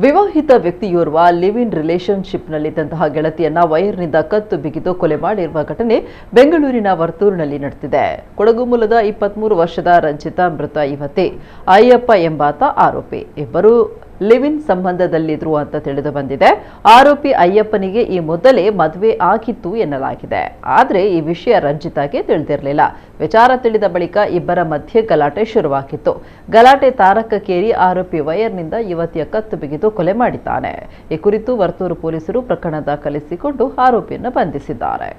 ವಿವಾಹಿತ ವ್ಯಕ್ತಿಯೋರ್ವ live in ರಿಲೇಶನ್ಶಿಪ್ನಲ್ಲಿದ್ದಂತಹ ಗೆಳತಿಯನ್ನ ವೈರ್ನಿಂದ ಕತ್ತು ಬಿಗಿದು ಕೊಲೆ ಮಾಡಿರುವ ಘಟನೆ ಬೆಂಗಳೂರಿನ ವರ್ತೂರಿನಲ್ಲಿ ನಡೆದಿದೆ. ಕೊಡಗು ಮೂಲದ 23 ವರ್ಷದ ರಂಜಿತಾ ಮೃತ ಯುವತಿ, ಅಯ್ಯಪ್ಪ ಎಂಬಾತ ಆರೋಪಿ. ಇಬ್ಬರು ಲಿವ್ ಇನ್ ಸಂಬಂಧದಲ್ಲಿದ್ರು ಅಂತ ತಿಳಿದು ಬಂದಿದೆ. ಆರೋಪಿ ಅಯ್ಯಪ್ಪನಿಗೆ ಈ ಮೊದಲೇ ಮದುವೆ ಆಗಿತ್ತು ಎನ್ನಲಾಗಿದೆ. ಆದರೆ ಈ ವಿಷಯ ರಂಜಿತಾಗೆ ತಿಳಿದಿರಲಿಲ್ಲ. ವಿಚಾರ ತಿಳಿದ ಬಳಿಕ ಇಬ್ಬರ ಮಧ್ಯೆ ಗಲಾಟೆ ಶುರುವಾಗಿತ್ತು. ಗಲಾಟೆ ತಾರಕಕ್ಕೇರಿ ಆರೋಪಿ ವೈರ್ನಿಂದ ಯುವತಿಯ ಕತ್ತು ಬಿಗಿದು ಕೊಲೆ ಮಾಡಿದ್ದಾನೆ. ಈ ಕುರಿತು ವರ್ತೂರು ಪೊಲೀಸರು ಪ್ರಕರಣ ದಾಖಲಿಸಿಕೊಂಡು ಆರೋಪಿಯನ್ನು ಬಂಧಿಸಿದ್ದಾರೆ.